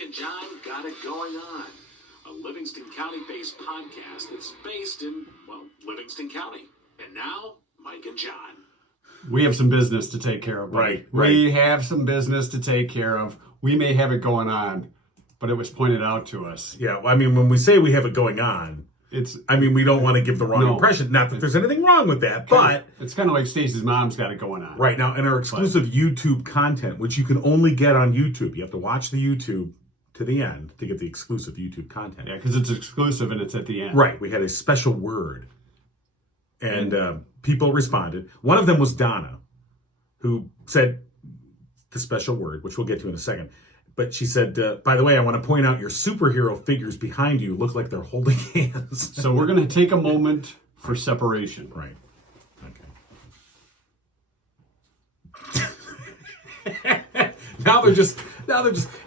Mike and John Got It Going On, a Livingston County-based podcast that's based in, well, Livingston County. And now, Mike and John. We have some business to take care of. Right. We have some business to take care of. We may have it going on, but it was pointed out to us. Yeah, I mean, when we say we have it going on, we don't want to give the wrong impression. Not that there's anything wrong with that, but it's kind of like Stacey's mom's got it going on. Right now, in our exclusive YouTube content, which you can only get on YouTube, you have to watch the YouTube to the end to get the exclusive YouTube content. Yeah, because it's exclusive and it's at the end. Right. We had a special word, and people responded. One of them was Donna, who said the special word, which we'll get to in a second. But she said, by the way, I want to point out your superhero figures behind you look like they're holding hands. So we're going to take a moment for separation. Right. Okay. Now they're just,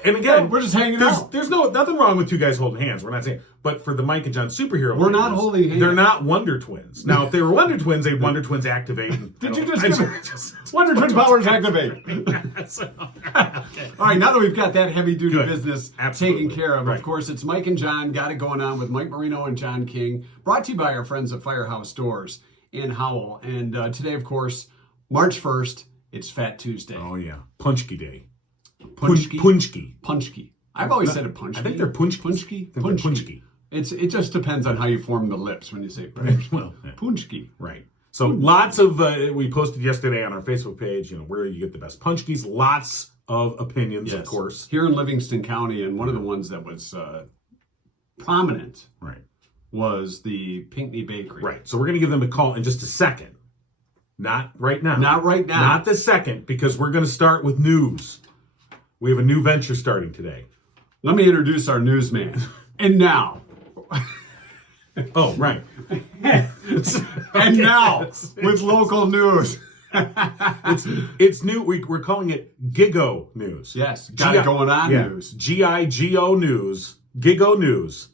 and again, we're just hanging out. There's nothing wrong with two guys holding hands. We're not saying, but for the Mike and John superhero, we're not holding hands. They're not Wonder Twins. Now, if they were Wonder Twins, they'd Wonder Twins activate. Did you just Wonder Twin powers activate? All right, now that we've got that heavy duty business taken care of, of course, it's Mike and John Got It Going On with Mike Marino and John King, brought to you by our friends at Firehouse Doors in Howell. And today, of course, March 1st, it's Fat Tuesday. Oh, yeah. Punchki Day. Punchki. I've always said it punchki. I think they're punchki. Punchki. It just depends on how you form the lips when you say punchki. Well, yeah. Punchki. Right. So lots of, we posted yesterday on our Facebook page, where you get the best punchkis. Lots of opinions, of course. Here in Livingston County, and one of the ones that was prominent was the Pinckney Bakery. Right. So we're going to give them a call in just a second. Not right now. Not right now. Not this second, because we're going to start with news. We have a new venture starting today. Let me introduce our newsman. And now. Oh, right. And now, with local news. It's new. We're calling it GIGO News. Yes. Got it going on news. GIGO News. GIGO News.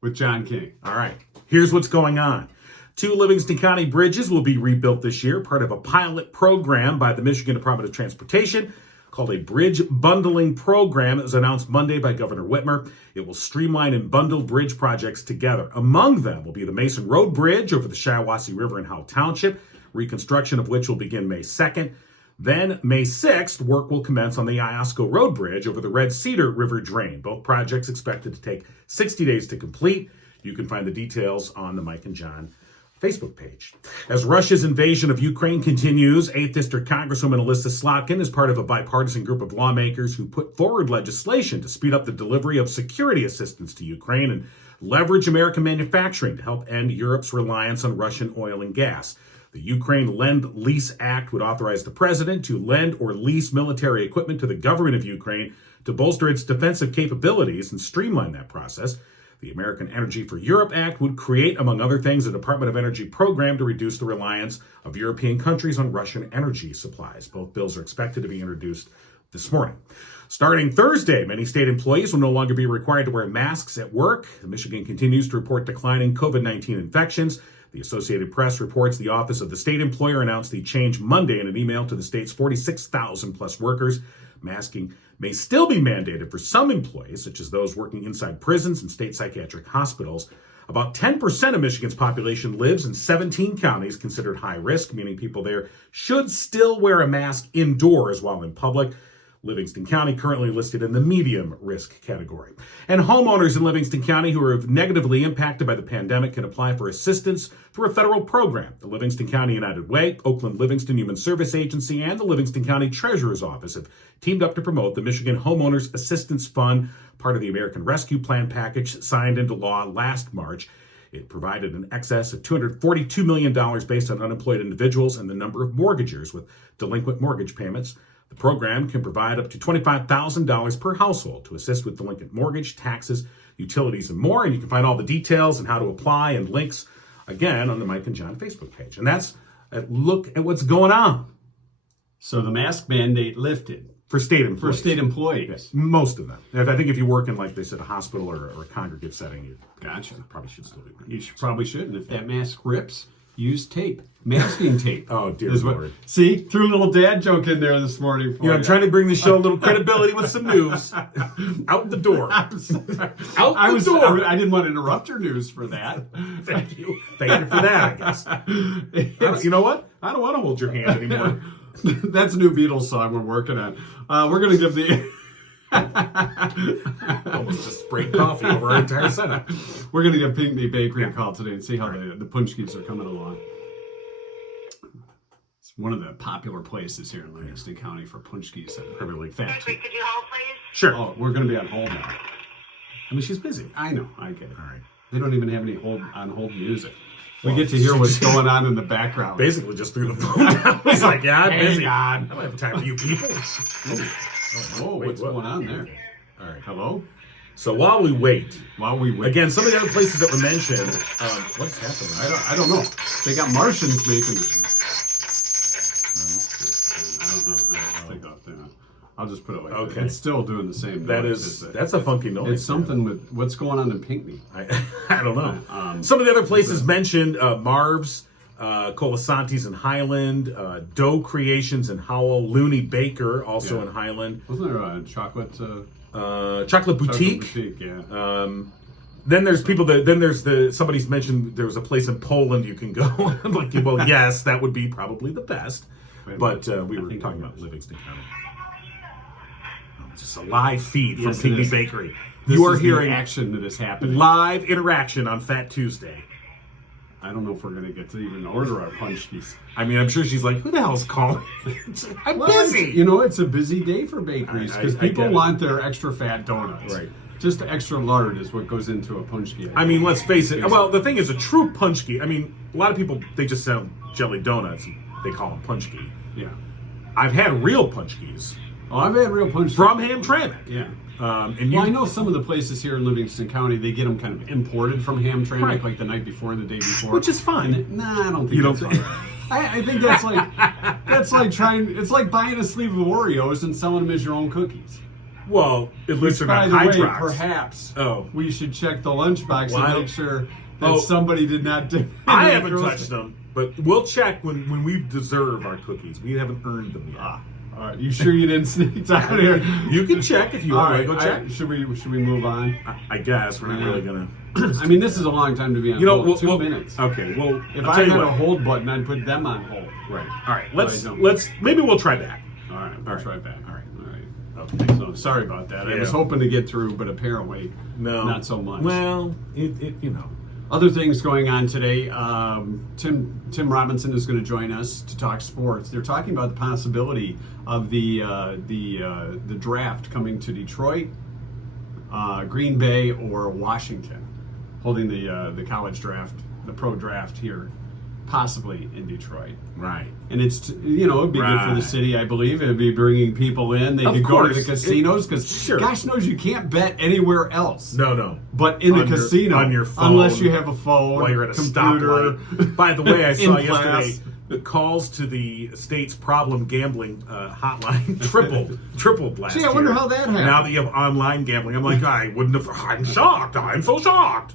With John King. All right. Here's what's going on. 2 Livingston County bridges will be rebuilt this year, part of a pilot program by the Michigan Department of Transportation called a Bridge Bundling Program. It was announced Monday by Governor Whitmer. It will streamline and bundle bridge projects together. Among them will be the Mason Road Bridge over the Shiawassee River in Howell Township, reconstruction of which will begin May 2nd. Then, May 6th, work will commence on the Iosco Road Bridge over the Red Cedar River Drain. Both projects expected to take 60 days to complete. You can find the details on the Mike and John Facebook page. As Russia's invasion of Ukraine continues, 8th District Congresswoman Alyssa Slotkin is part of a bipartisan group of lawmakers who put forward legislation to speed up the delivery of security assistance to Ukraine and leverage American manufacturing to help end Europe's reliance on Russian oil and gas. The Ukraine Lend-Lease Act would authorize the president to lend or lease military equipment to the government of Ukraine to bolster its defensive capabilities and streamline that process. The American Energy for Europe Act would create, among other things, a Department of Energy program to reduce the reliance of European countries on Russian energy supplies. Both bills are expected to be introduced this morning. Starting Thursday, many state employees will no longer be required to wear masks at work. Michigan continues to report declining COVID-19 infections. The Associated Press reports the Office of the State Employer announced the change Monday in an email to the state's 46,000 plus workers. Masking may still be mandated for some employees, such as those working inside prisons and state psychiatric hospitals. About 10% of Michigan's population lives in 17 counties considered high risk, meaning people there should still wear a mask indoors while in public. Livingston County currently listed in the medium risk category. And homeowners in Livingston County who are negatively impacted by the pandemic can apply for assistance through a federal program. The Livingston County United Way, Oakland Livingston Human Service Agency, and the Livingston County Treasurer's Office have teamed up to promote the Michigan Homeowners Assistance Fund, part of the American Rescue Plan package signed into law last March. It provided an excess of $242 million based on unemployed individuals and the number of mortgagers with delinquent mortgage payments. The program can provide up to $25,000 per household to assist with delinquent mortgage, taxes, utilities, and more. And you can find all the details and how to apply and links, again, on the Mike and John Facebook page. And that's a look at what's going on. So the mask mandate lifted. For state employees. For state employees. Yes, most of them. I think if you work in, like they said, a hospital or a congregate setting, you gotcha. probably should still be wearing You probably should. And if that mask rips, use tape. Masking tape. Oh, dear is Lord. See? Threw a little dad joke in there this morning. For I'm trying to bring the show a little credibility with some news. Out the door. Out the door. I didn't want to interrupt your news for that. Thank you. Thank you for that, I guess. You know what? I don't want to hold your hand anymore. That's a new Beatles song we're working on. We're going to give the... Almost just sprayed coffee over our entire setup. We're going to give Pinckney Bakery a call today and see how the punchkis are coming along. It's one of the popular places here in Livingston County for punchkis and really fat. Could you hold, please? Sure. Oh, we're going to be on hold now. I mean, she's busy. I know, I get it. All right. They don't even have any hold music. We get to hear what's going on in the background. Basically just threw the phone down. It's like, yeah, I'm busy. I Hang on. don't have time for you people. Oh, Wait, what's what? going on there? All right. Hello? So while we wait, Again, some of the other places that were mentioned, what's happening? I don't know. They got Martians making it. I don't know. Take off there. I'll just put it like Okay. that. It's still doing the same noise. That's a funky noise. It's something with what's going on in Pinckney. I don't know. Some of the other places mentioned, Marv's, Colasanti's in Highland, Dough Creations in Howell, Looney Baker also in Highland. Wasn't there a chocolate Chocolate Boutique. Yeah. Then there's people somebody's mentioned there was a place in Poland you can go. I'm like, well, yes, that would be probably the best. But we were talking about Livingston County. It's just a live feed from Pinckney Bakery. You are hearing action that is happening. Live interaction on Fat Tuesday. I don't know if we're going to get to even order our punchkis. I mean, I'm sure she's like, who the hell's calling? I'm busy. It's a busy day for bakeries because people want their extra fat donuts. Right. Just extra lard is what goes into a punchki. I mean, let's face it. Well, the thing is, a true punchki, I mean, a lot of people, they just sell jelly donuts. They call them punchki. Yeah. I've had real punchkis. Oh, I've had real punchkis. From Hamtramck. Yeah. And I know some of the places here in Livingston County, they get them kind of imported from Hamtramck, like the night before, the day before. Which is fine. I don't think that's fine. I think that's like it's like buying a sleeve of Oreos and selling them as your own cookies. Well, at least they're not By the way, Hydrox. perhaps we should check the lunchbox and make sure that Oh. somebody did not dip. I haven't touched them, but we'll check when we deserve our cookies. We haven't earned them yet. All right, you sure you didn't sneak down here? You can check if you want to go check. Should we move on? I guess we're not really gonna. I mean, this is a long time to be on hold. 2 minutes. Okay, well, If I had a hold button, I'd put them on hold. Right. All right. Let's maybe we'll try back. All right. We'll try back. All right. Okay. So sorry about that. I was hoping to get through, but apparently not so much. Well, Other things going on today. Tim Robinson is going to join us to talk sports. They're talking about the possibility of the draft coming to Detroit, Green Bay, or Washington, holding the college draft, the pro draft here, possibly in Detroit. Right. And it's it'd be good for the city, I believe. It'd be bringing people in. They could go to the casinos because gosh knows you can't bet anywhere else. No. But in the casino, on your phone, unless you have a phone, while you're at a computer. stoplight. By the way, I saw in yesterday the calls to the state's problem gambling hotline tripled last year. Gee, I wonder how that happened. Now that you have online gambling, I'm like, I wouldn't have. I'm shocked. I'm so shocked.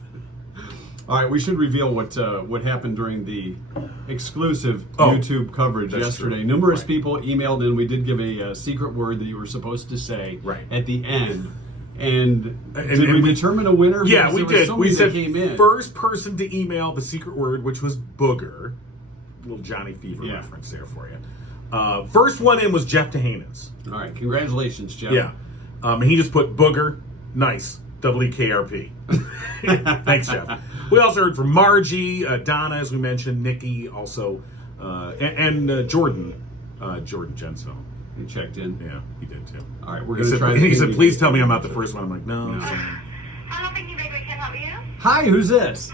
All right, we should reveal what happened during the exclusive YouTube coverage yesterday. True. Numerous people emailed in. We did give a secret word that you were supposed to say at the end. And did we determine a winner? Yeah, we did. We said came in. First person to email the secret word, which was booger. Little Johnny Fever reference there for you. First one in was Jeff Tehanens. All right, congratulations, Jeff. Yeah. And he just put booger. Nice. WKRP. Thanks, Jeff. We also heard from Margie, Donna, as we mentioned, Nikki, also, and Jordan Jensel. He checked in. Yeah, he did too. All right, we're going to try. He said, "Please tell me I'm not the first one." I'm like, "No." Hello, Pinckney Bakery. Can I help you? Hi, who's this?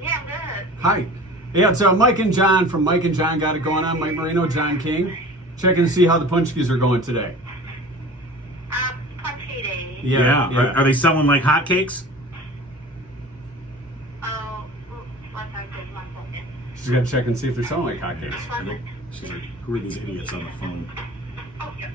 Yeah, I'm good. Hi. Yeah, it's Mike and John from Mike and John Got It Going On. Mike Marino, John King. Checking to see how the punchkis are going today. Punchy day. Yeah. Are they selling like hotcakes? Oh, one second. She's got to check and see if they're selling like hotcakes. She's like, "Who are these idiots on the phone?" Oh, yeah.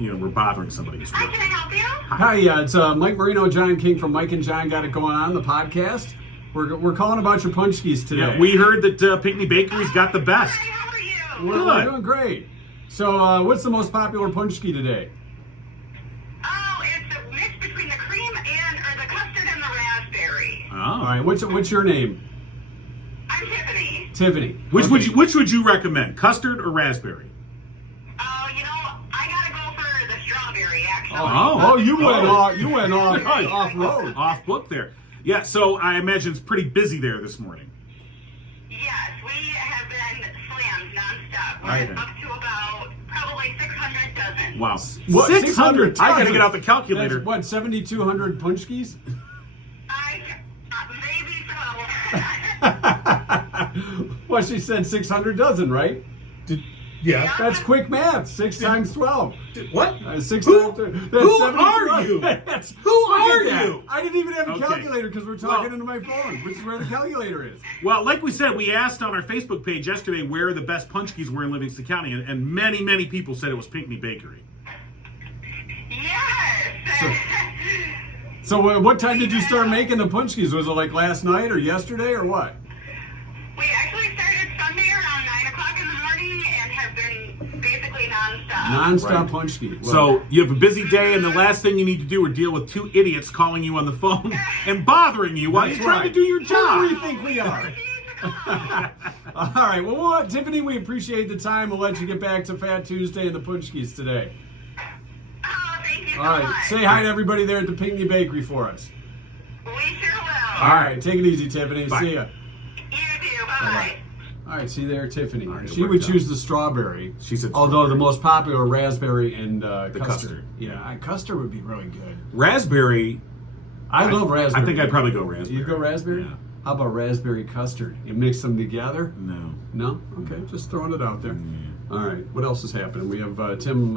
Okay. We're bothering somebody. Hi, can I help you? Hi, it's Mike Marino, John King from Mike and John Got It Going On, the podcast. We're calling about your punchkis today. Yeah, we heard that Pinckney Bakery's got the best. Hi, how are you? We're doing great. So, what's the most popular punchki today? Oh, it's a mix between the cream or the custard and the raspberry. All right. What's your name? I'm Tiffany. Tiffany. Which would you recommend, custard or raspberry? Oh, I gotta go for the strawberry, actually. Oh, you went off road. Off book there. Yeah, so I imagine it's pretty busy there this morning. Yes, we have been slammed nonstop. We're Right. up to about probably 600 dozen. Wow. What, 600? I gotta get out the calculator. That's what, 7,200 punchkis? Maybe so. Well, she said 600 dozen, right? Yeah. That's quick math. 6 times 12. What? 6 Who- times 12. who are you? Who are you? I didn't even have a Okay. calculator because we're talking Well- into my phone, which is where the calculator is. Well, like we said, we asked on our Facebook page yesterday where the best punchkis were in Livingston County, and many, many people said it was Pinckney Bakery. Yes. So what time did you start making the punchkis? Was it like last night or yesterday or what? We actually started Sunday around 9 o'clock in the morning and have been basically nonstop. Non-stop Right. punchki. Well, So you have a busy day, and the last thing you need to do is deal with two idiots calling you on the phone and bothering you while that's you're trying right. to do your Who job. do you think we are? All right. Well, Tiffany, we appreciate the time. We'll let you get back to Fat Tuesday and the punchkis today. Oh, thank you so All right. much. Say hi to everybody there at the Pinckney Bakery for us. We sure will. All right. Take it easy, Tiffany. Bye. See ya. You too. Bye-bye. All right. See there, Tiffany. All right, it She would worked out. choose the strawberry. She said Although the strawberry. most popular raspberry and custard. custard. Yeah, custard would be really good. Raspberry. I love raspberry. I think I'd probably go raspberry. You'd go raspberry? Yeah. How about raspberry custard? You mix them together? No. No? Okay, just throwing it out there. All right, what else is happening? We have Tim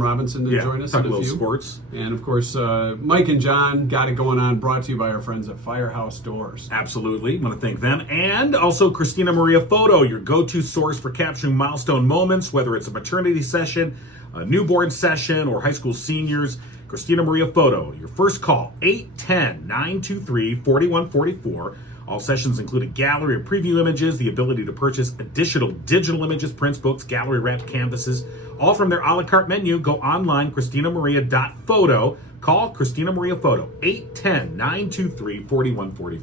Robinson to join us Talk in a a little few. sports. And of course, Mike and John got it going on, brought to you by our friends at Firehouse Doors. Absolutely. Want to thank them. And also Christina Maria Photo, your go-to source for capturing milestone moments, whether it's a maternity session, a newborn session, or high school seniors. Christina Maria Photo, your first call, 810-923-4144. All sessions include a gallery of preview images, the ability to purchase additional digital images, prints, books, gallery wrapped canvases, all from their a la carte menu. Go online, ChristinaMaria.photo. Call Christina Maria Photo, 810-923-4144.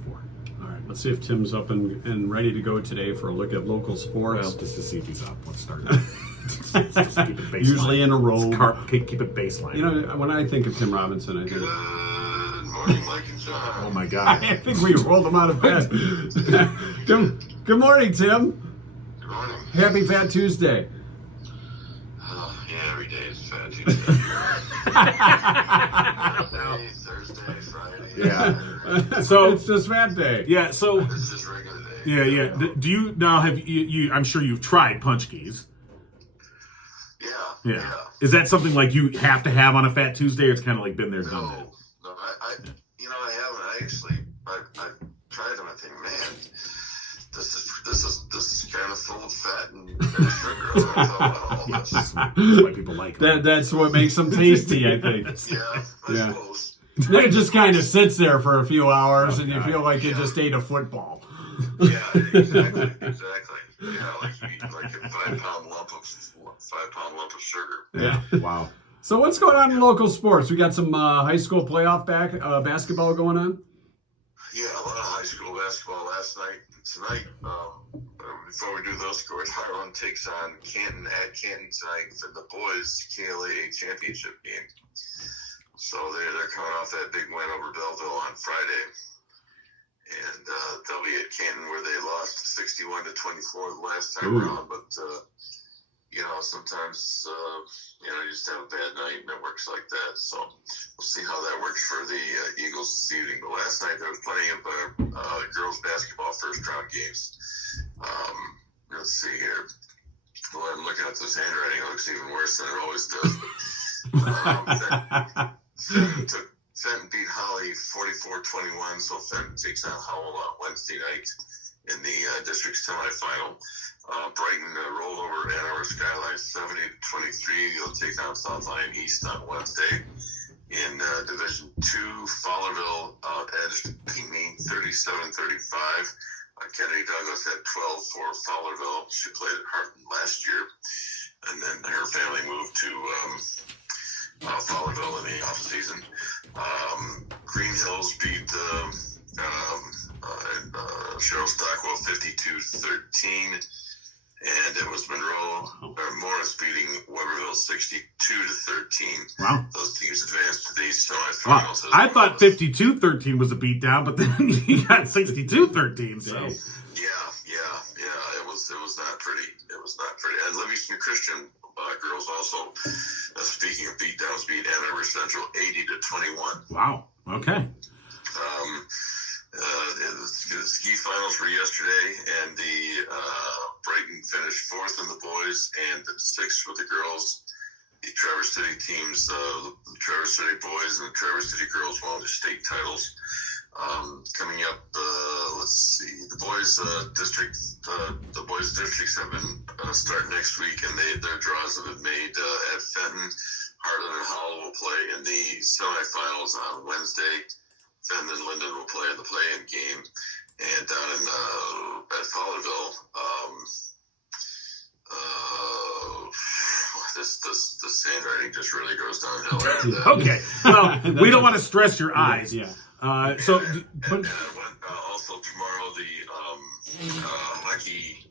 All right, let's see if Tim's up and ready to go today for a look at local sports. Well, just to see if he's up. Let's start. Just keep it baseline. Usually in a row. Keep it baseline. You know, when I think of Tim Robinson, I think Good morning, Mike and John. Oh my God. I think we rolled him out of bed. Good morning, Tim. Good morning. Happy Fat Tuesday. Yeah, every day is Fat Tuesday. Wednesday, Thursday, Friday. Yeah. So It's just Fat Day. yeah. So It's just regular day. yeah. Do you now have you? I'm sure you've tried punchkis. Yeah. Is that something like you have to have on a Fat Tuesday, or it's kind of like been there, done that? No, I haven't. I tried them. I think, man, this is kind of full of fat and sugar. I thought, Yes, that's, that's why people like them. That's what makes them tasty, I think. yeah, I Yeah. suppose. Then it just kind of sits there for a few hours, and you God. feel like you just ate a football. Yeah, exactly. Yeah, like you eat like a 5-pound lump of sugar. Yeah. Wow. So what's going on in local sports? We got some high school playoff basketball going on. Yeah, a lot of high school basketball last night. Tonight, before we do those scores, Harlan takes on Canton at Canton tonight for the boys KLA championship game. So they're coming off that big win over Belleville on Friday. And they'll be at Canton where they lost 61-24 the last time around. But, sometimes, you just have a bad night and it works like that. So we'll see how that works for the Eagles this evening. But last night there was plenty of girls basketball first-round games. Let's see here. Well, I'm looking at this handwriting. It looks even worse than it always does. Fenton beat Holly 44-21, so Fenton takes on Howell on Wednesday night in the district semifinal. Brighton rolled over Ann Arbor Skyline 70-23. They'll take on South Lyon East on Wednesday. In Division 2, Fowlerville edged Pinckney 37-35. Kennedy Douglas had 12 for Fowlerville. She played at Harton last year. And then her family moved to Fowlerville in the off-season. Green Hills beat Cheryl Stockwell 52-13. And it was Morris beating Weberville 62-13. Wow. Those teams advanced to these semifinals. Wow. I thought 52-13 was a beatdown, but then you got 62-13. So. Yeah. It was not pretty. It was not pretty. And Livingston Christian girls also, speaking of beatdowns, beat Ann Arbor Central 80-21. Wow. Okay. The ski finals were yesterday, and the Brighton finished fourth in the boys and sixth with the girls. The Traverse City teams, the Traverse City boys and the Traverse City girls won the state titles. Coming up, let's see, the boys districts have been start next week, and their draws have been made at Fenton. Heartland and Howell will play in the semifinals on Wednesday. Fenton and Linden will play in the play-in game, and down in at Fowlerville, this handwriting just really goes downhill. Okay, well, we don't want to stress your eyes. Yeah. Also tomorrow the hockey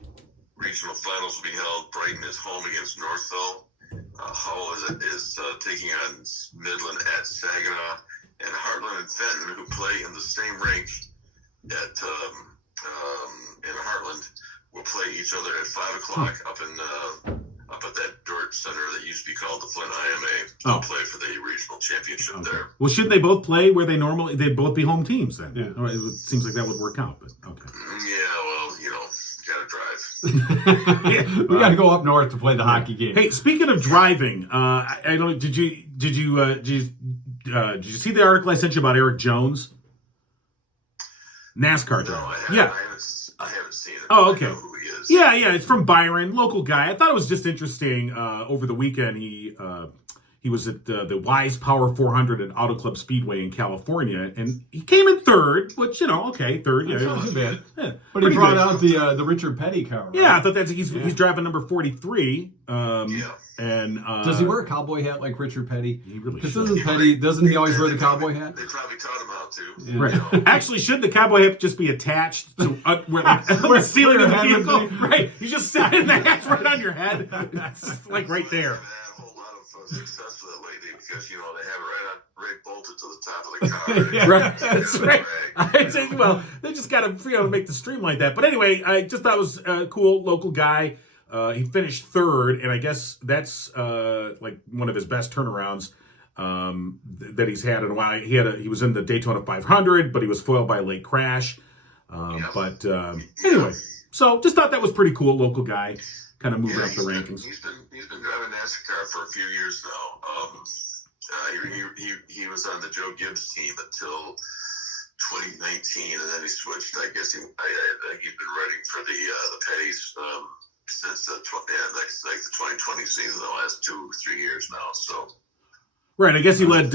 regional finals will be held. Brighton is home against Northville. Howell is taking on Midland at Saginaw. And Heartland and Fenton, who play in the same rink at in Heartland, will play each other at 5 o'clock up at that dirt center that used to be called the Flint IMA. They'll play for the regional championship there. Well, shouldn't they both play where they'd both be home teams then? Yeah. All right, it seems like that would work out, but okay. Yeah, well, gotta drive. We got to go up north to play the hockey game. Hey, speaking of driving, I don't. Did you see the article I sent you about Eric Jones? NASCAR driver. No, I haven't seen it. Oh, okay. I know who he is. Yeah, it's from Byron, local guy. I thought it was just interesting. Over the weekend, he was at the Wise Power 400 at Auto Club Speedway in California, and he came in third, which, third. Yeah, That's not too bad. Yeah, but he brought out the Richard Petty car. Right? Yeah, I thought he's driving number 43. And does he wear a cowboy hat like Richard Petty? He really should. Doesn't he always wear the cowboy hat? They probably taught him how to. Yeah. Right. Actually, should the cowboy hat just be attached to where the ceiling of the vehicle? Right. You just sit in the hat's right on your head. It's like right there. I've had a whole lot of success with it lately because they have it right bolted to the top of the car. Yeah, right. That's right. I think, well, they just got to make the stream like that. But anyway, I just thought it was a cool local guy. He finished third, and I guess that's like one of his best turnarounds that he's had in a while. He was in the Daytona 500, but he was foiled by a late crash. But anyway, so just thought that was pretty cool. Local guy, kind of moving up the rankings. He's been driving NASCAR for a few years now. He was on the Joe Gibbs team until 2019, and then he switched. I guess he's been writing for the Petties since the 2020 season, the last 2-3 years now. So. Right, I guess he led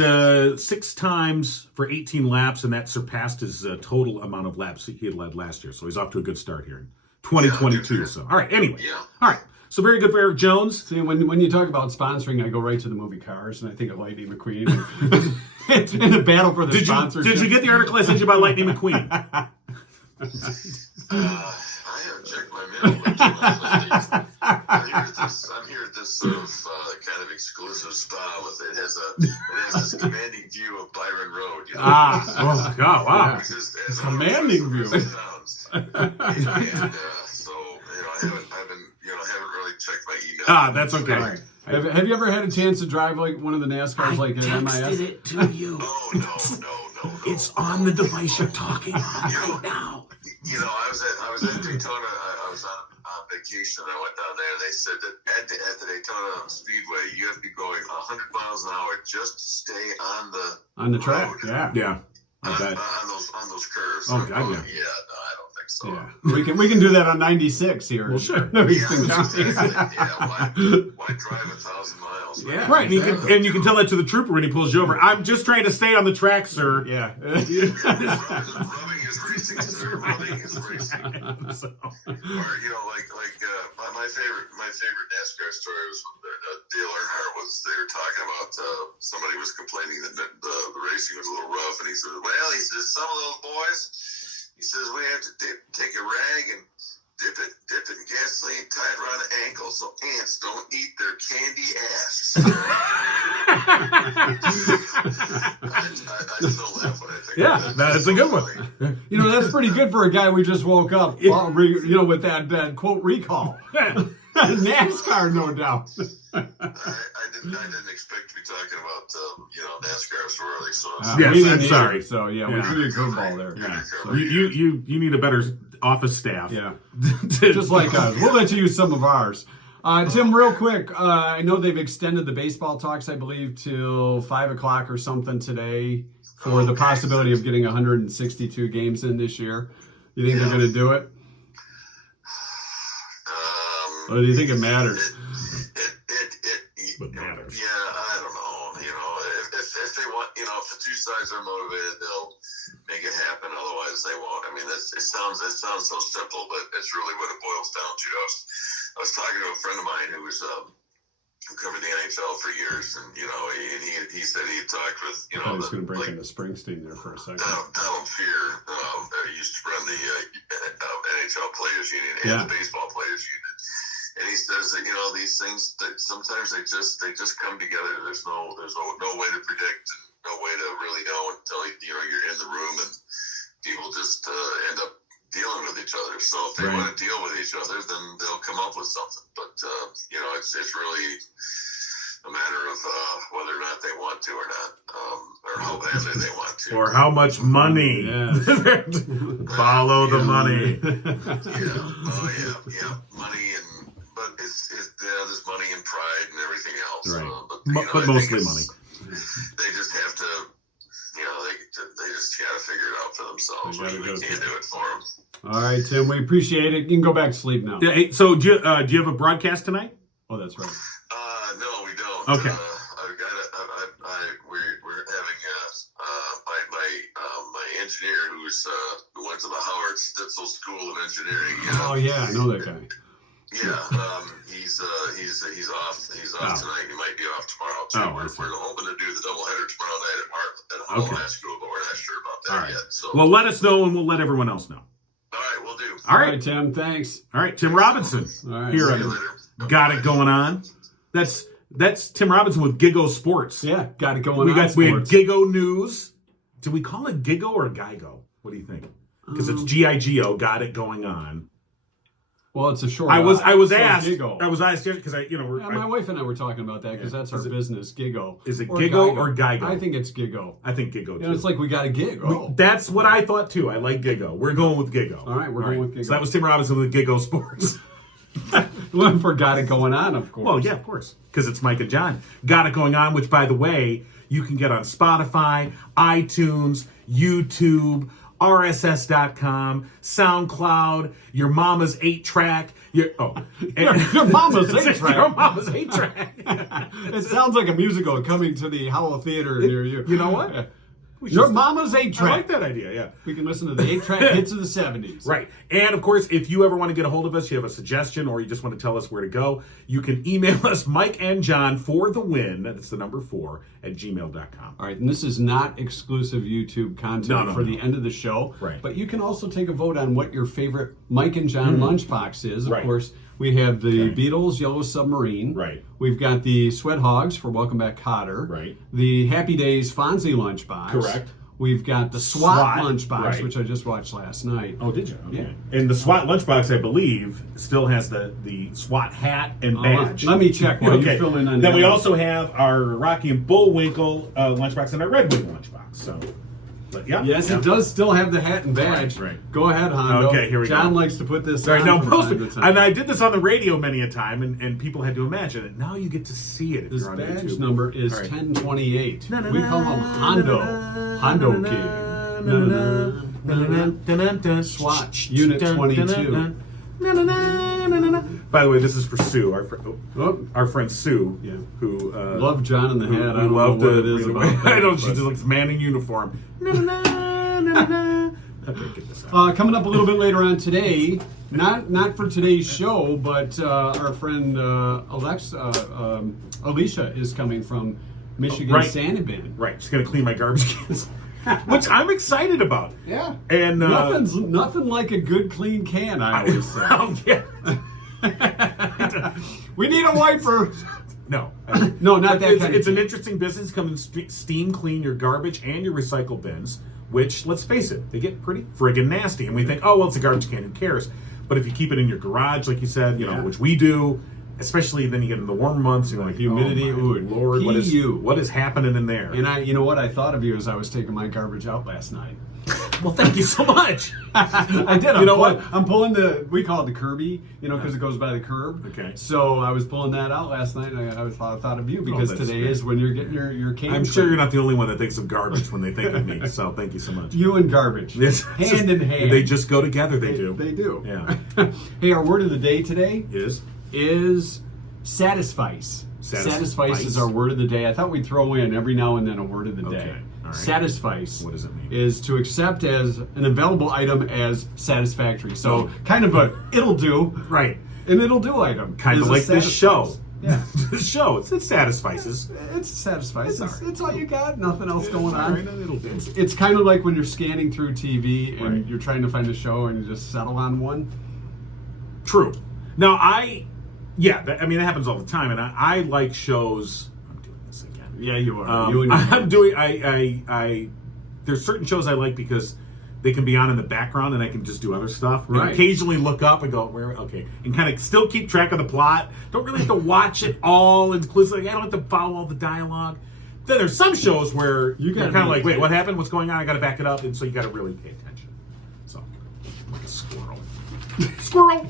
6 times for 18 laps, and that surpassed his total amount of laps he had led last year. So he's off to a good start here in 2022. Yeah, so, all right, anyway. Yeah. All right, so very good for Eric Jones. See, when you talk about sponsoring, I go right to the movie Cars, and I think of Lightning McQueen. In the battle for the sponsorship. Did you get the article I sent you about Lightning McQueen? I haven't checked my mail. I'm here at this kind of exclusive spa with it has this commanding view of Byron Road. Oh God! Wow, it's commanding view. And so I haven't really checked my email. That's okay. Right. Have you ever had a chance to drive like one of the NASCARs, like an MIS? I texted it to you. Oh no. It's on the device you're talking on right now. I was at Daytona. I was on vacation. I went down there. They said that at the Daytona Speedway, you have to be going 100 miles an hour just to stay on the track. road. Yeah. On those curves. Oh God, yeah. No, I don't think so. Yeah. We can do that on 96 here. Well, sure. Why drive 1,000 miles? else. Yeah, Right, and you can tell that to the trooper when he pulls you over. I'm just trying to stay on the track, sir. Yeah. Rubbing is racing, sir. Rubbing is racing. So. Or, you know, my favorite NASCAR story was when Dale Earnhardt they were talking about somebody was complaining that the racing was a little rough, and he said, well, he says, some of those boys, he says, we have to take a rag and dip it in gasoline, tie it around the ankle so ants don't eat their candy ass. I still laugh when I think of that. That's a good one. You know, that's pretty good for a guy we just woke up, with that quote recall. NASCAR, no doubt. I didn't expect to be talking about NASCAR so early. So Yes, I'm sorry. So we threw you a curveball there. Yeah. So, You need a better office staff. Yeah, just like us. We'll let you use some of ours. Tim, real quick, I know they've extended the baseball talks, I believe, till 5 o'clock or something today for the possibility of getting 162 games in this year. You think they're going to do it? Or do you think it matters? It matters. Yeah, I don't know. If they want, if the two sides are motivated, they'll make it happen. Otherwise, they won't. I mean, it sounds so simple, but it's really what it boils down to. I was talking to a friend of mine who covered the NHL for years, and he said he talked with I thought he was going to break into Springsteen there for a second. Donald Fear, used to run the NHL Players Union and the Baseball Players Union. And he says that these things that sometimes they just come together. There's no way to predict, and no way to really know until you're in the room, and people just end up dealing with each other. So if they want to deal with each other, then they'll come up with something. But it's really a matter of whether or not they want to or not, or how badly they want to, or how much money. Yes. Follow the money. Money but there's money and pride and everything else. Right. But mostly money. They just have to, they just got to figure it out for themselves. We can't do it for them. All right, Tim, we appreciate it. You can go back to sleep now. Hey, so do you have a broadcast tonight? Oh, that's right. No, we don't. Okay. We're having my engineer who went to the Howard Stitzel School of Engineering. Oh yeah, I know that guy. Yeah, he's off. He's off tonight. He might be off tomorrow too. We're hoping to do the doubleheader tomorrow night at Howell High School, but we're not sure about that yet. So. Well, let us know, and we'll let everyone else know. All right, we'll do. All right, Tim. Thanks. All right, Tim Robinson. All right. Here, got it going on. That's Tim Robinson with GIGO Sports. Yeah, got it going on. We have sports. GIGO News. Do we call it GIGO or GIGO? What do you think? Because it's GIGO. Got it going on. Well, it's a short. I was asked. GIGO. I was asked because my wife and I were talking about that because that's our business. GIGO. Is it GIGO or GIGO? I think it's GIGO. I think GIGO too. It's like we got a gig. Oh. That's what I thought too. I like GIGO. We're going with GIGO. All right, we're going with GIGO. So that was Tim Robinson with GIGO Sports. One for Got It Going On, of course. Well, yeah, of course, because it's Mike and John. Got It Going On, which, by the way, you can get on Spotify, iTunes, YouTube, RSS.com, SoundCloud, your mama's 8-track. Your mama's 8-track. Your mama's 8-track. It sounds like a musical coming to the Howell Theater near you. You know what? Your mama's 8-track. I like that idea, yeah. We can listen to the 8-track hits of the 70s. Right. And, of course, if you ever want to get a hold of us, you have a suggestion, or you just want to tell us where to go, you can email us, Mike and John, for the win, that's the number 4, at gmail.com. All right, and this is not exclusive YouTube content for the end of the show. Right. But you can also take a vote on what your favorite Mike and John lunchbox is. Of course, we have the Beatles Yellow Submarine. Right. We've got the Sweat Hogs for Welcome Back, Kotter. Right. The Happy Days Fonzie lunchbox. Correct. We've got the SWAT lunchbox, right, which I just watched last night. Oh, did you? Okay. Yeah. And the SWAT lunchbox, I believe, still has the SWAT hat and badge. Let me check while you fill in on Then that. we also have our Rocky and Bullwinkle lunchbox and our Red Wing lunchbox. So, but yeah. Yes, it does still have the hat and badge. Right. Go ahead, Hondo. Okay, here we go. John likes to put this Sorry, on now from time to time. and I did this on the radio many a time, and people had to imagine it. Now you get to see it if This you're on badge YouTube. number is 1028. We call him Hondo King. SWAT Unit 22. By the way, this is for Sue, our friend Sue, Yeah. who Love John in the Hat. I don't love know what it is about that, I know she but- just looks man in uniform. Okay, get this out. Coming up a little bit later on today, not for today's show, but our friend Alicia is coming from Michigan Right. Sanibin. Right, she's gonna clean my garbage cans, which I'm excited about. Yeah. And Nothing like a good clean can, I always say. Oh, yeah. We need a wiper. No, No, not that kind of It's an can. interesting business. Come and steam clean your garbage and your recycle bins. Which, let's face it, they get pretty friggin' nasty. And we think, oh well, it's a garbage can. Who cares? But if you keep it in your garage, like you said, Yeah. which we do, especially then you get in the warm months, you're like, Humidity, oh my ooh, Lord, PU. what is happening in there? And you know what? I thought of you as I was taking my garbage out last night. Well, thank you so much. I did. You know what? I'm pulling we call it the Kirby, because it goes by the curb. Okay. So I was pulling that out last night, and I thought of you because that's today great. is when you're getting your can. I'm sure you're not the only one that thinks of garbage when they think of me. So thank you so much. You and garbage, Yes. hand in hand. They just go together. They do. They do. Yeah. Hey, our word of the day today Is satisfice. Satisfice. Is our word of the day. I thought we'd throw in every now and then a word of the Okay, day. all right. Satisfice. What does it mean? Is to accept as an available item as satisfactory. So Oh. kind of it'll do. Right. An it'll do item. Kind is of a like this satisfice. show. Yeah. This show. It satisfices. It's satisfice. It's It's all you got. Nothing else going all on. right, it'll do. It's kind of like when you're scanning through TV and Right. you're trying to find a show and you just settle on one. True. Now, that happens all the time, and I like shows. I'm doing this again. Yeah, you are. You and your I'm doing. I there's certain shows I like because they can be on in the background, and I can just do other stuff. And Right. occasionally look up and go, where? Okay, and kind of still keep track of the plot. Don't really have to watch it all inclusively. I don't have to follow all the dialogue. Then there's some shows where You you're gotta kind of be- like, wait, what happened? What's going on? I got to back it up, and so you got to really pay attention. So, like a squirrel. Squirrel.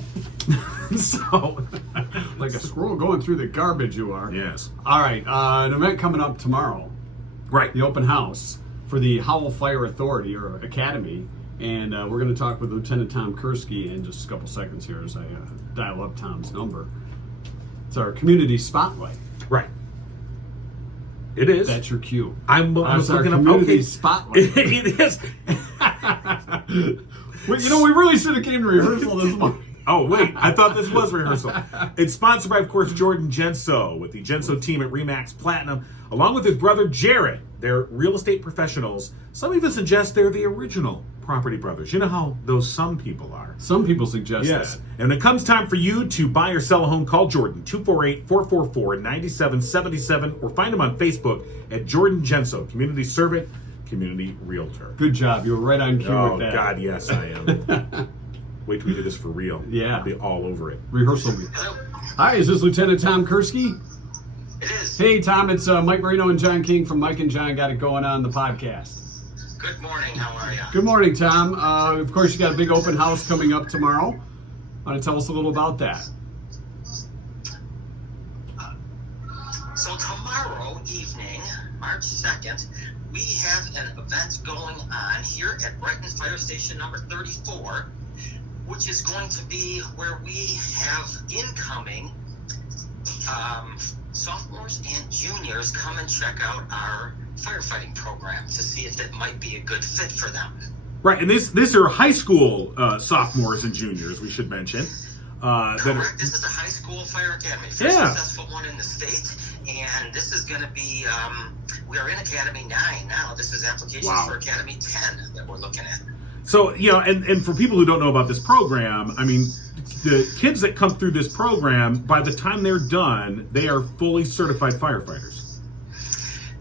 So, Like a squirrel going through the garbage, you are. yes, All right, an event coming up tomorrow, right. the open house for the Howell Fire Authority or Academy, and we're going to talk with Lieutenant Tom Kiurski in just a couple seconds here as I dial up Tom's number. It's our community spotlight. Right. It is. That's your cue. I was That's our looking up. community Okay, spotlight. it is. Well, we really should have came to rehearsal this morning. Oh wait, I thought this was rehearsal. It's sponsored by, of course, Jordan Genso with the Genso team at Remax Platinum, along with his brother Jared. They're real estate professionals. Some even suggest they're the original Property Brothers. You know how those some people are. Some people suggest Yes. that. And when it comes time for you to buy or sell a home, call Jordan, 248-444-9777, or find him on Facebook at Jordan Genso, community servant, community realtor. Good job. You were right on cue Oh, with that. God, yes, I am. Wait till we do this for real. Yeah. I'll be all over it. Rehearsal week. Hello. Hi, is this Lieutenant Tom Kiurski? It is. Hey, Tom, it's Mike Marino and John King from Mike and John Got It Going On the podcast. Good morning. How are you? Good morning, Tom. Of course, you got a big open house coming up tomorrow. Want to tell us a little about that? So tomorrow evening, March 2nd, we have an event going on here at Brighton Fire Station number 34, which is going to be where we have incoming sophomores and juniors come and check out our firefighting program to see if it might be a good fit for them. Right, and these are high school sophomores and juniors, we should mention. Correct. This is a high school fire academy, first Yeah. successful one in the state, and this is going to be. We are in Academy 9 now. This is applications Wow. for Academy 10 that we're looking at. So, and for people who don't know about this program, I mean, the kids that come through this program, by the time they're done, they are fully certified firefighters.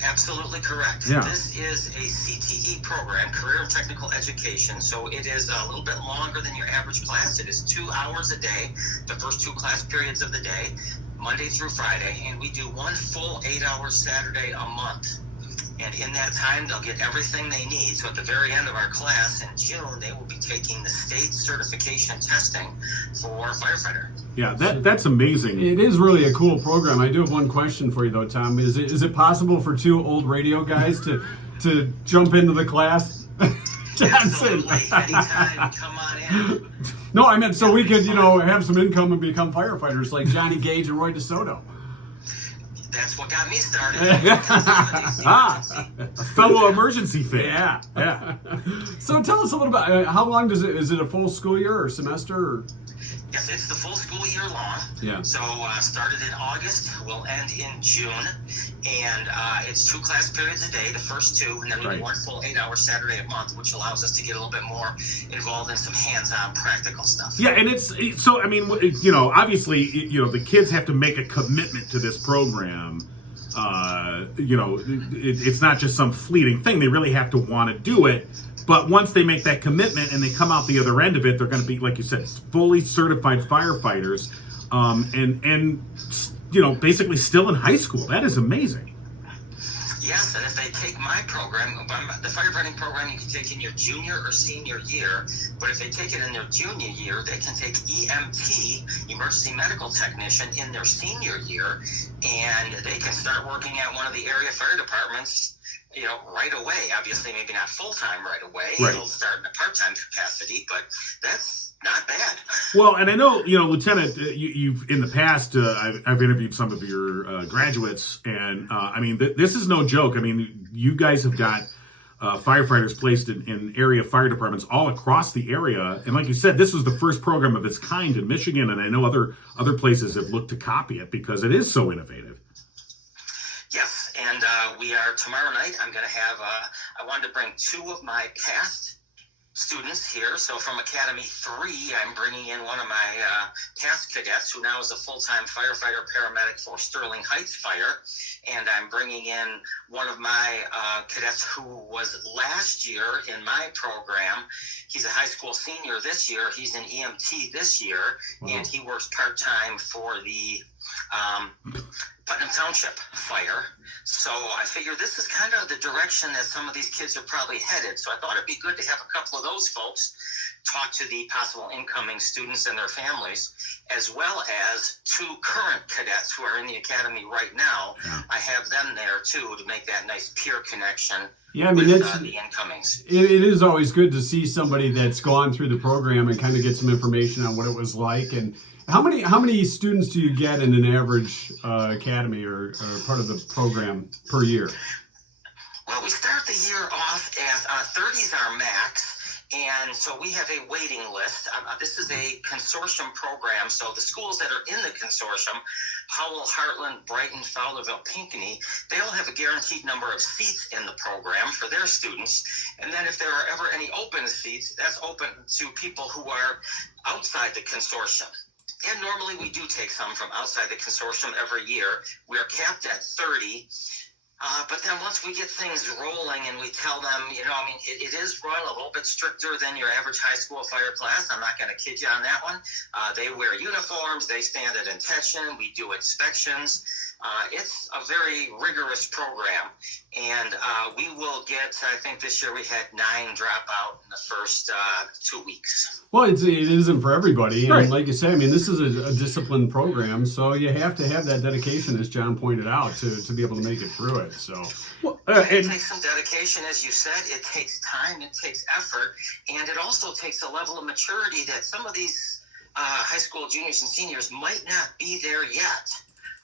Absolutely correct. Yeah. This is a CTE program, Career and Technical Education, so it is a little bit longer than your average class. It is 2 hours a day, the first 2 class periods of the day, Monday through Friday, and we do 1 full 8-hour Saturday a month. And in that time, they'll get everything they need. So at the very end of our class in June, they will be taking the state certification testing for firefighter. Yeah, that's amazing. It is really a cool program. I do have one question for you, though, Tom. Is it possible for 2 old radio guys to jump into the class? Johnson. Absolutely. Anytime, come on in. No, I meant so we could, have some income and become firefighters like Johnny Gage and Roy DeSoto. That's what got me started. A fellow emergency fan. Yeah. So tell us a little about how long is it a full school year or semester? Or? Yes, it's the full school year long. Yeah. So started in August, will end in June, and it's 2 class periods a day, the first 2, and then we do 1 full 8-hour Saturday a month, which allows us to get a little bit more involved in some hands-on practical stuff. Yeah, and so I mean, obviously, the kids have to make a commitment to this program. It's not just some fleeting thing. They really have to want to do it. But once they make that commitment and they come out the other end of it, they're going to be, like you said, fully certified firefighters, and basically still in high school. That is amazing. Yes, and if they take my program, the firefighting program you can take in your junior or senior year, but if they take it in their junior year, they can take EMT, emergency medical technician, in their senior year, and they can start working at one of the area fire departments right away. Obviously, maybe not full-time right away. Right. It'll start in a part-time capacity, but that's not bad. Well, and I know, Lieutenant, you've in the past, I've interviewed some of your graduates, and I mean, this is no joke. I mean, you guys have got firefighters placed in area fire departments all across the area, and like you said, this was the first program of its kind in Michigan, and I know other places have looked to copy it because it is so innovative. Yes, and we are tomorrow night. I'm going to have, I wanted to bring 2 of my past students here. So from Academy 3, I'm bringing in one of my past cadets who now is a full-time firefighter paramedic for Sterling Heights Fire. And I'm bringing in one of my cadets who was last year in my program. He's a high school senior this year. He's an EMT this year. Wow. And he works part-time for the Putnam Township Fire. So I figure this is kind of the direction that some of these kids are probably headed. So I thought it'd be good to have a couple of those folks talk to the possible incoming students and their families, as well as 2 current cadets who are in the academy right now. Yeah. I have them there too to make that nice peer connection. Yeah, I mean, with the incomings. It is always good to see somebody that's gone through the program and kind of get some information on what it was like. And how many students do you get in an average academy or part of the program per year? Well, we start the year off at 30 is our max. And so we have a waiting list. This is a consortium program. So the schools that are in the consortium, Howell, Heartland, Brighton, Fowlerville, Pinckney, they all have a guaranteed number of seats in the program for their students. And then if there are ever any open seats, that's open to people who are outside the consortium. And normally we do take some from outside the consortium every year. We are capped at 30. But then once we get things rolling and we tell them, it is run a little bit stricter than your average high school fire class. I'm not going to kid you on that one. They wear uniforms. They stand at attention. We do inspections. It's a very rigorous program. And we will get, I think this year we had 9 drop out in the first 2 weeks. Well, it isn't for everybody. Right. And like you say, I mean, this is a disciplined program. So you have to have that dedication, as John pointed out, to be able to make it through it. So it takes some dedication, as you said. It takes time. It takes effort. And it also takes a level of maturity that some of these high school juniors and seniors might not be there yet.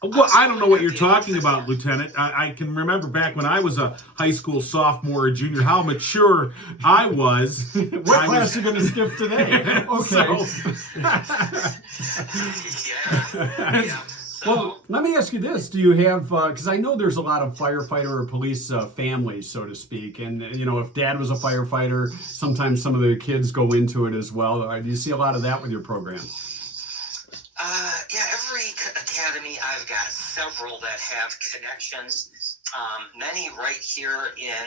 Well, I don't know what you're talking about, Lieutenant. I can remember back when I was a high school sophomore or junior, how mature I was. What class are you going to skip today? Okay. Yeah. Well, let me ask you this. Do you have, because I know there's a lot of firefighter or police families, so to speak. And, if dad was a firefighter, sometimes some of the kids go into it as well. Do you see a lot of that with your program? Yeah, every academy, I've got several that have connections. Many right here in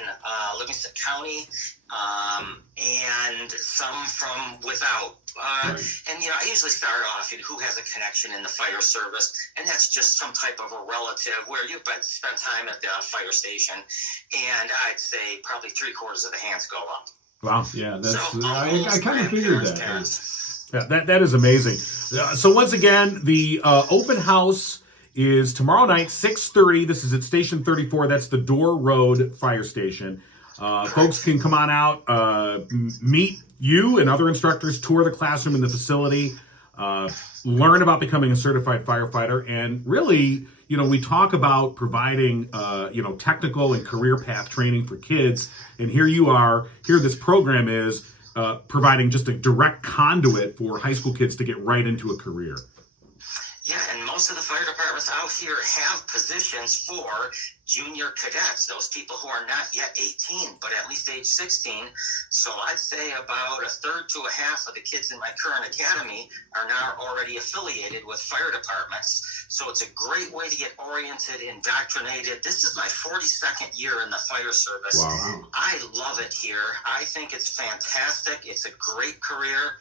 Livingston County, and some from without. Right. And, I usually start off, who has a connection in the fire service, and that's just some type of a relative where you've spent time at the fire station, and I'd say probably 3/4 of the hands go up. Wow. Yeah, that's I kind of figured that. Parents. Yeah, that is amazing. So once again, the open house is tomorrow night, 6:30. This is at Station 34. That's the Door Road Fire Station. Folks can come on out, meet you and other instructors, tour the classroom and the facility, learn about becoming a certified firefighter, and really, we talk about providing, technical and career path training for kids. And here this program is providing just a direct conduit for high school kids to get right into a career. Yeah, and most of the fire departments out here have positions for junior cadets, those people who are not yet 18, but at least age 16. So I'd say about a third to a half of the kids in my current academy are now already affiliated with fire departments. So it's a great way to get oriented, indoctrinated. This is my 42nd year in the fire service. Wow. I love it here. I think it's fantastic. It's a great career.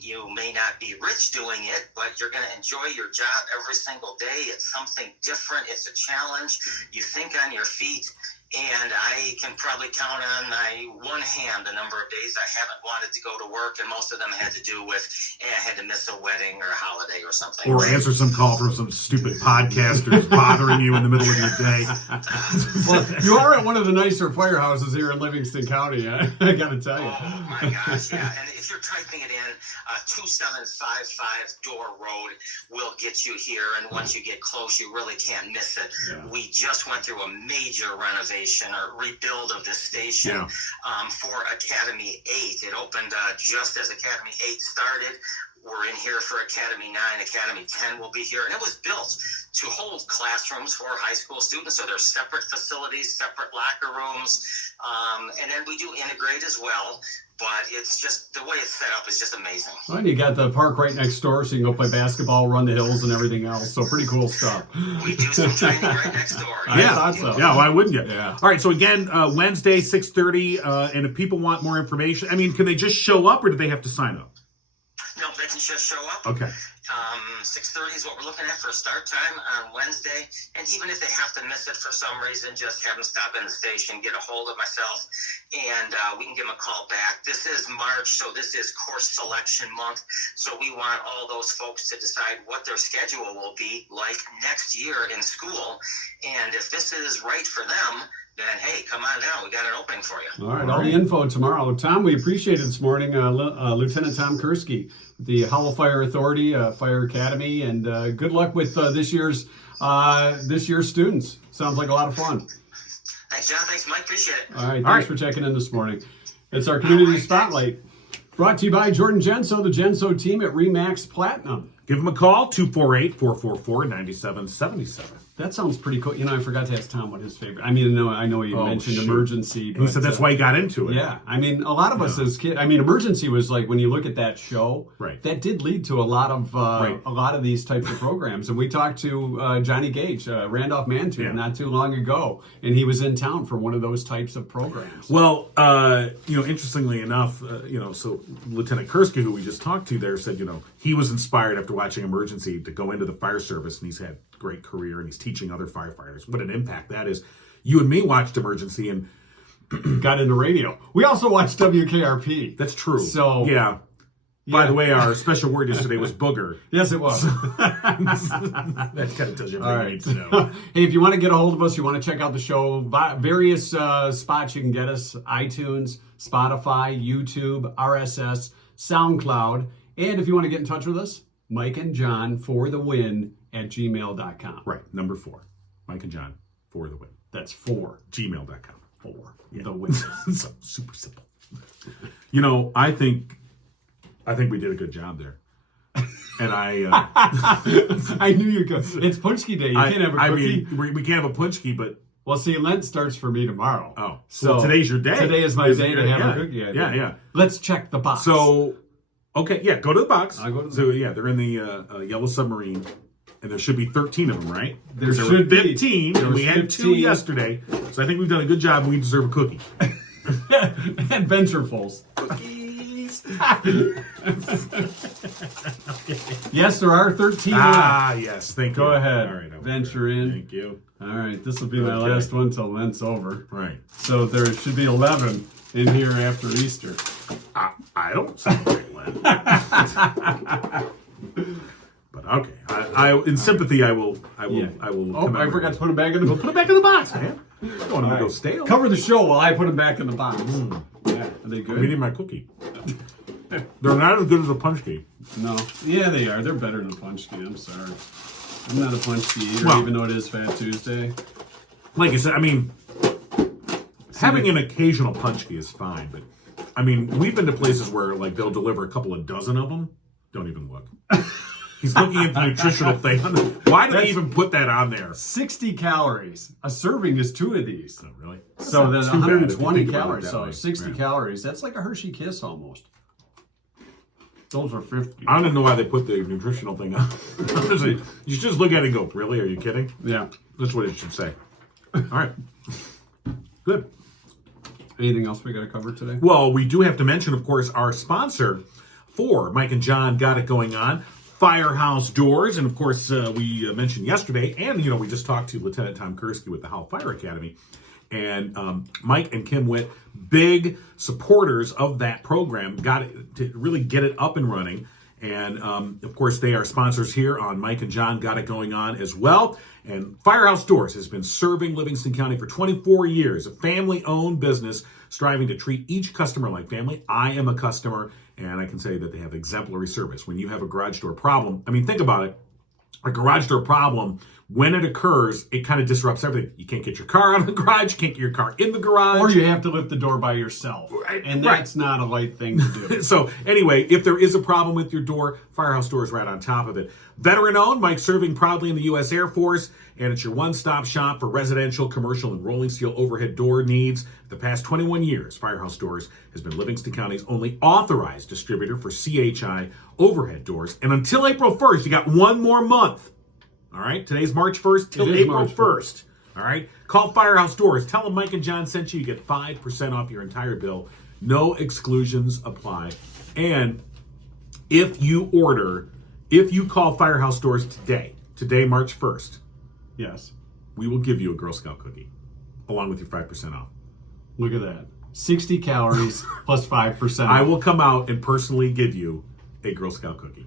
You may not be rich doing it, but you're going to enjoy your job every single day. It's something different. It's a challenge. You think on your feet, and I can probably count on my one hand the number of days I haven't wanted to go to work, and most of them had to do with I had to miss a wedding or a holiday or something. Or answer some call from some stupid podcaster who's bothering you in the middle of your day. Well, you are at one of the nicer firehouses here in Livingston County, I got to tell you. Oh, my gosh, yeah. And if you're typing it in, 2755 Door Road will get you here, and once you get close, you really can't miss it. Yeah. We just went through a major renovation or rebuild of this station for Academy 8. It opened just as Academy 8 started. We're in here for Academy 9. Academy 10 will be here. And it was built to hold classrooms for high school students. So there's separate facilities, separate locker rooms. And then we do integrate as well. But it's just, the way it's set up is just amazing. Well, and you got the park right next door, so you can go play basketball, run the hills, and everything else. So pretty cool stuff. We do some training right next door. I thought so. Yeah, why wouldn't you? Yeah. All right, so again, Wednesday, 6:30, and if people want more information, can they just show up or do they have to sign up? No, they can just show up. Okay. 6:30 is what we're looking at for a start time on Wednesday. And even if they have to miss it for some reason, just have them stop in the station, get a hold of myself, and we can give them a call back. This is March, so this is course selection month. So we want all those folks to decide what their schedule will be like next year in school. And if this is right for them, then, hey, come on down. We got an opening for you. All right, all the info tomorrow. Tom, we appreciate it this morning. Lieutenant Tom Kiurski, the Howell Fire Authority, Fire Academy, and good luck with this year's students. Sounds like a lot of fun. Thanks, John. Thanks, Mike. Appreciate it. All right, thanks for checking in this morning. It's our Community Spotlight, brought to you by Jordan Genso, the Genso team at Remax Platinum. Give them a call, 248-444-9777. That sounds pretty cool. I forgot to ask Tom what his favorite. I know you mentioned emergency. But, he said that's why he got into it. Yeah, a lot of us as kids. Emergency was like, when you look at that show, right, that did lead to a lot of these types of programs. And we talked to Johnny Gage, Randolph Mantua, not too long ago, and he was in town for one of those types of programs. Well, interestingly enough, so Lieutenant Kiurski, who we just talked to there, said, he was inspired after watching Emergency to go into the fire service, and he's had a great career, and he's teaching other firefighters. What an impact that is. You and me watched Emergency and got into radio. We also watched WKRP. That's true. So yeah. By the way, our special word yesterday was booger. Yes, it was. That kind of tells you everything you need to know. Hey, if you want to get a hold of us, you want to check out the show, various spots you can get us: iTunes, Spotify, YouTube, RSS, SoundCloud. And if you want to get in touch with us, Mike and John for the win at gmail.com. Right, number 4. Mike and John for the win. That's 4. Gmail.com. 4. Yeah. The win. So super simple. I think we did a good job there. And I knew you could. It's Punchki Day. You can't have a cookie. We can't have a Punchki, but well, see, Lent starts for me tomorrow. Oh, so today's your day. Today is my day to have a cookie. Yeah. Let's check the box. So, okay, yeah, go to the box. I'll go to the So, yeah, they're in the Yellow Submarine, and there should be 13 of them, right? There should be 15, and we had 2 yesterday. So I think we've done a good job, and we deserve a cookie. Adventurefuls. Cookies. Yes, there are 13. Yes, thank you. Go ahead. All right, venture in. Thank you. All right, this will be my last one till Lent's over. Right. So there should be 11 in here after Easter. I don't celebrate Lent. But okay, I in sympathy, I will. Oh, I forgot to put it back in the. Put it back in the box, man. I don't want them to go stale. Cover the show while I put them back in the box. Yeah, are they good? I'm eating my cookie. They're not as good as a punch key. No. Yeah, they are. They're better than a punch key. I'm sorry. I'm not a punch key eater, Well, even though it is Fat Tuesday. Like I said, I mean, having an occasional punch key is fine, but I mean, we've been to places where like they'll deliver a couple of dozen of them. Don't even look. He's looking at the nutritional thing. Why did they even put that on there? 60 calories. A serving is 2 of these. Oh, really? So then That's not too bad if you 120 think about it calories. that So way. 60 Right. calories. That's like a Hershey Kiss almost. Those are 50. I don't even know why they put the nutritional thing on. You should just look at it and go, really? Are you kidding? Yeah. That's what it should say. All right. Good. Anything else we got to cover today? Well, we do have to mention, of course, our sponsor for Mike and John Got It Going On, Firehouse Doors. And, of course, we mentioned yesterday, and, we just talked to Lieutenant Tom Kiurski with the Howell Fire Academy. And Mike and Kim Witt, big supporters of that program, got it to really get it up and running. And, of course, they are sponsors here on Mike and John Got It Going On as well. And Firehouse Doors has been serving Livingston County for 24 years, a family-owned business striving to treat each customer like family. I am a customer, and I can say that they have exemplary service. When you have a garage door problem, I mean, think about it. A garage door problem, when it occurs, it kind of disrupts everything. You can't get your car out of the garage. You can't get your car in the garage. Or you have to lift the door by yourself. And that's not a light thing to do. So anyway, if there is a problem with your door, Firehouse Door is right on top of it. Veteran owned, Mike serving proudly in the U.S. Air Force, and it's your one-stop shop for residential, commercial, and rolling steel overhead door needs. The past 21 years, Firehouse Doors has been Livingston County's only authorized distributor for CHI overhead doors. And until April 1st, you got one more month. All right, today's March 1st till April March 1st. All right, call Firehouse Doors. Tell them Mike and John sent you. You get 5% off your entire bill. No exclusions apply. And if you call Firehouse Doors today, March 1st, Yes. we will give you a Girl Scout cookie along with your 5% off. Look at that. 60 calories plus 5%. I will come out and personally give you a Girl Scout cookie.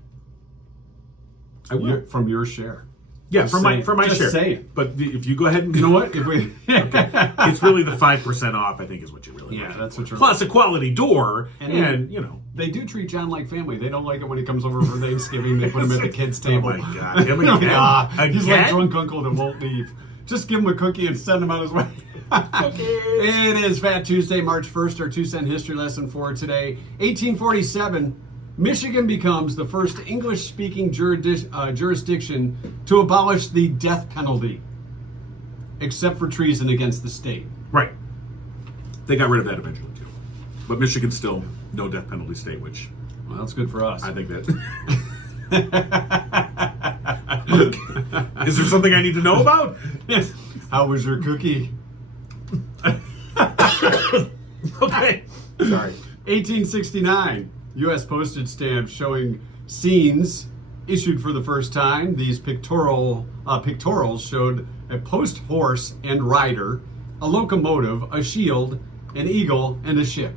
I will. From your share. Yeah, Just for my just share. saying. But if you go ahead and You know what? If we it's really the 5% off, I think, is what you really Yeah, want. that's what you're Plus a quality door, and They do treat John like family. They don't like it when he comes over for Thanksgiving. They put him at the kids' table. Oh my God, him again? He's like Again? drunk uncle that won't leave. Just give him a cookie and send him on his way. It is Fat Tuesday, March 1st, our 2-cent history lesson for today. 1847, Michigan becomes the first English-speaking jurisdiction to abolish the death penalty, except for treason against the state. Right. They got rid of that eventually, too. But Michigan's still no death penalty state, which Well, that's good for us. I think that... Is there something I need to know about? How was your cookie? Okay. Sorry. 1869, U.S. postage stamps showing scenes issued for the first time. These pictorials showed a post horse and rider, a locomotive, a shield, an eagle, and a ship.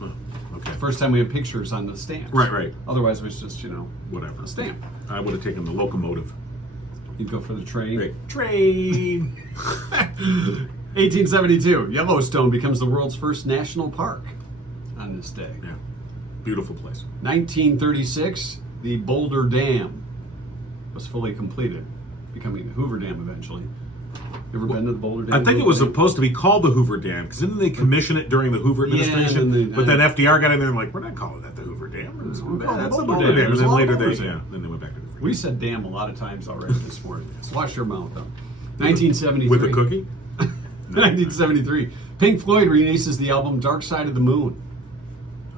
Oh, okay. First time we had pictures on the stamps. Right. Otherwise, it was just, Whatever. a stamp. I would have taken the locomotive. You'd go for the train. Right. Train. 1872, Yellowstone becomes the world's first national park on this day. Yeah. Beautiful place. 1936, the Boulder Dam was fully completed, becoming the Hoover Dam eventually. You ever been to the Boulder Dam? I think it was Dam? supposed to be called the Hoover Dam, because didn't they commission it during the Hoover administration? and then but then FDR got in there and like, we're not calling that the Hoover Dam. We're calling that's it the the Boulder Dam. Dam. And There's then a lot later of they, Hoovers in yeah, it. then they went back to Hoover. We said dam a lot of times already this morning. So wash your mouth though. 1973. With a cookie? 1973. Pink Floyd releases the album Dark Side of the Moon.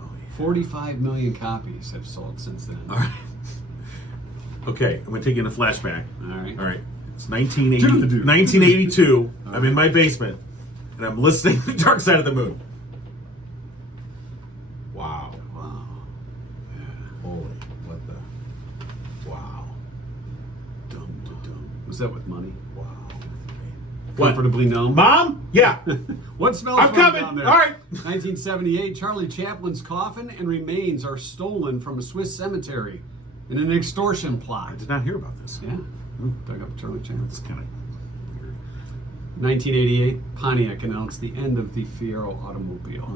Oh, yeah. 45 million copies have sold since then. All right. Okay, I'm going to take you in a flashback. All right. All right. It's 1982. I'm in my basement, and I'm listening to Dark Side of the Moon. Wow. Wow. Holy, what the... Wow. Dum. Was that with money? Wow. Comfortably numb. Mom? Yeah. What smells I'm fun coming. down there? All right. 1978, Charlie Chaplin's coffin and remains are stolen from a Swiss cemetery in an extortion plot. I did not hear about this. Yeah. Dug up Charlie Chaplin. It's kind of weird. 1988, Pontiac announced the end of the Fiero automobile.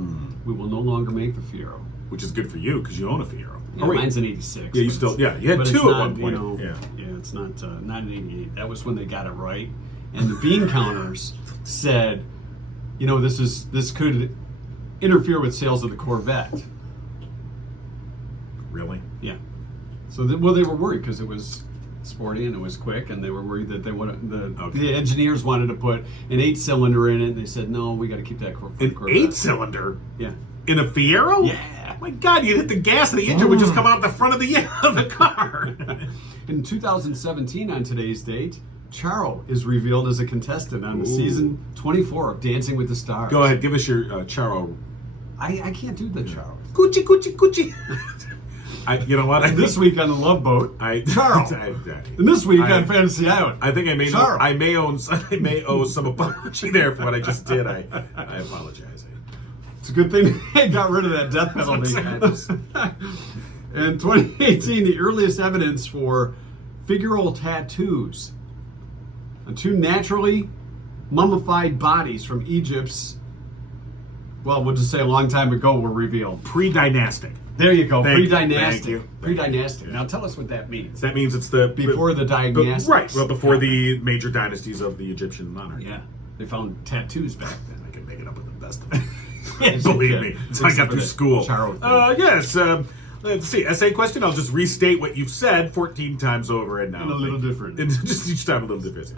We will no longer make the Fiero. Which is good for you because you own a Fiero. Yeah, mine's an 86. Yeah, you still, you had but two it's at not, one point. You know, yeah, it's not an 88. That was when they got it right. And the bean counters said, you know, this could interfere with sales of the Corvette. Really? Yeah. So, they were worried because it was sporty and it was quick, and they were worried that the engineers wanted to put an 8-cylinder in it, and they said, no, we got to keep that Corvette. An 8-cylinder? Yeah. In a Fiero? Yeah. Oh my God, you'd hit the gas and the engine would just come out the front of the car. In 2017, on today's date, Charo is revealed as a contestant on the season 24 of Dancing with the Stars. Go ahead, give us your Charo. I can't do the Charo. Coochie, coochie, coochie. You know what? This week on the Love Boat, Charo. And this week on Fantasy Island, I think I may owe some apology there for what I just did. I apologize. It's a good thing they got rid of that death penalty. In 2018, the earliest evidence for figural tattoos on 2 naturally mummified bodies from Egypt's, well, we'll just say a long time ago, were revealed. Pre-dynastic. There you go. Thank Pre-dynastic. you. Pre-dynastic. Now tell us what that means. That means it's the before the dynastic. Right. Well, before the major dynasties of the Egyptian monarchy. Yeah. They found tattoos back then. I can make it up with the best of them. Yes, Believe me. So I got through school. Yes. Let's see. Essay question. I'll just restate what you've said 14 times over and now. And a little different. And just each time a little different.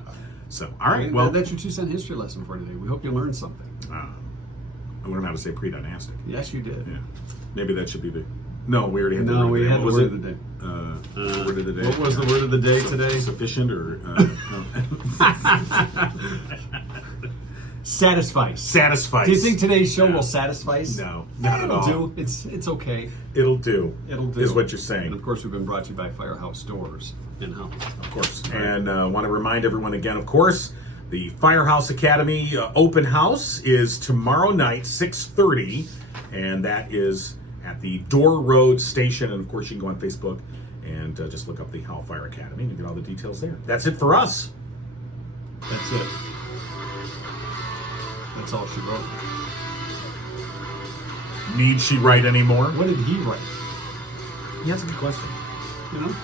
So, all right. Well, that's your 2-cent history lesson for today. We hope you learned something. I learned how to say pre-dynastic. Yes, you did. Yeah. Maybe that should be the. No, we already had the no, word we of the day. had the word of the day. Word of the day. What was the word of the day today? Sufficient or satisfice. Satisfice. Do you think today's show will satisfice? No, not at all. It'll do. It's okay. It'll do. It'll do. Is what you're saying. And of course, we've been brought to you by Firehouse Doors in Howell. Of course. And want to remind everyone again, of course, the Firehouse Academy open house is tomorrow night, 6:30, and that is at the Door Road Station. And of course, you can go on Facebook and just look up the Howell Fire Academy and get all the details there. That's it for us. That's it. That's all she wrote. Need she write any more? What did he write? Yeah, that's a good question.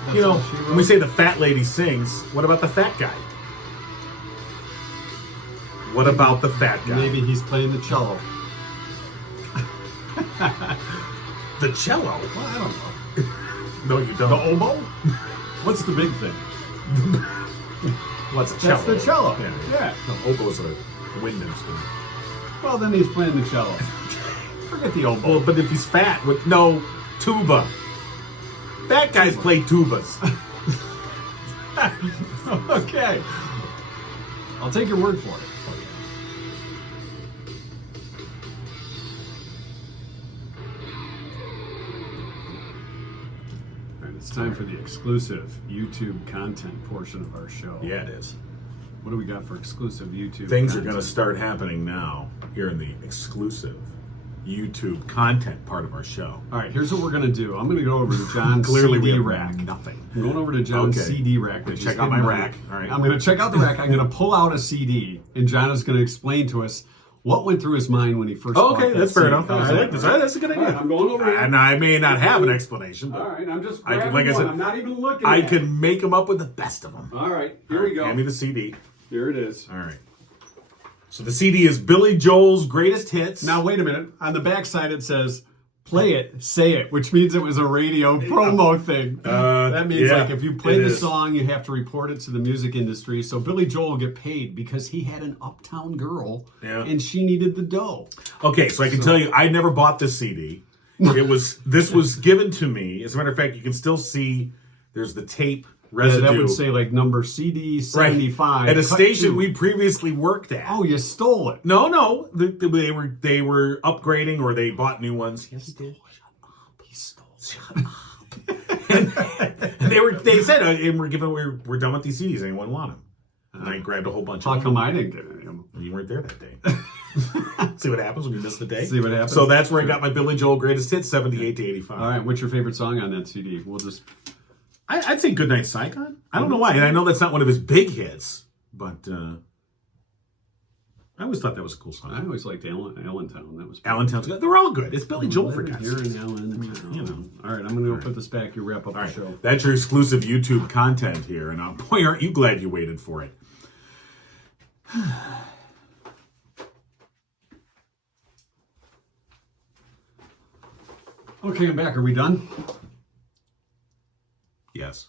That's all she when we say the fat lady sings, what about the fat guy? What about the fat guy? Maybe he's playing the cello. The cello? Well, I don't know. No, you don't. The oboe? What's the big thing? What's a cello? That's the cello. Yeah. No, oboe's a wind instrument. Well, then he's playing the cello. Forget the oboe. Well, but if he's fat, no, tuba. Fat guys play tubas. Okay. I'll take your word for it. All right, it's time for the exclusive YouTube content portion of our show. Yeah, it is. What do we got for exclusive YouTube Things content? are going to start happening now here in the exclusive YouTube content part of our show. All right, here's what we're going to do. I'm going to go over to John's Clearly CD we have rack. nothing. I'm going over to John's CD rack. Okay, check out my rack. All right. I'm going to check out the rack. I'm going to pull out a CD, and John is going to explain to us what went through his mind when he first bought that that's fair CD. enough. I like this. That's a good idea. All right, I'm going over here. And I may not have an explanation, but All right, I'm just I grabbing like I said, one. I'm not even looking I at could it. make them up with the best of them. All right, here we go. Hand me the CD. Here it is. All right. So the CD is Billy Joel's Greatest Hits. Now, wait a minute. On the back side, it says, play it, say it, which means it was a radio promo thing. That means like if you play the song, you have to report it to the music industry. So Billy Joel will get paid because he had an uptown girl and she needed the dough. Okay, so I can tell you, I never bought this CD. This was given to me. As a matter of fact, you can still see there's the tape residue. That would say like number CD 75 at a station we previously worked at. Oh, you stole it? No, they were upgrading or they bought new ones. Yes, he did. He stole. Shut up. and they said, and we're done with these CDs. Anyone want them? And I grabbed a whole bunch of them. How come I didn't get any of them? You weren't there that day. See what happens when you miss the day? See what happens. So that's where I got my Billy Joel Greatest Hits, 78 to 85. All right, what's your favorite song on that CD? We'll just... I'd say Goodnight Saigon. I don't know why. And I know that's not one of his big hits, but I always thought that was a cool I song. always liked Allentown. That was Allentown's good. They're all good. It's Billy Joel for God's here sake. in Allentown. you know. All right, I'm going to go put this back. You wrap up All the right, show. that's your exclusive YouTube content here, and boy, aren't you glad you waited for it. Okay, I'm back. Are we done? Yes.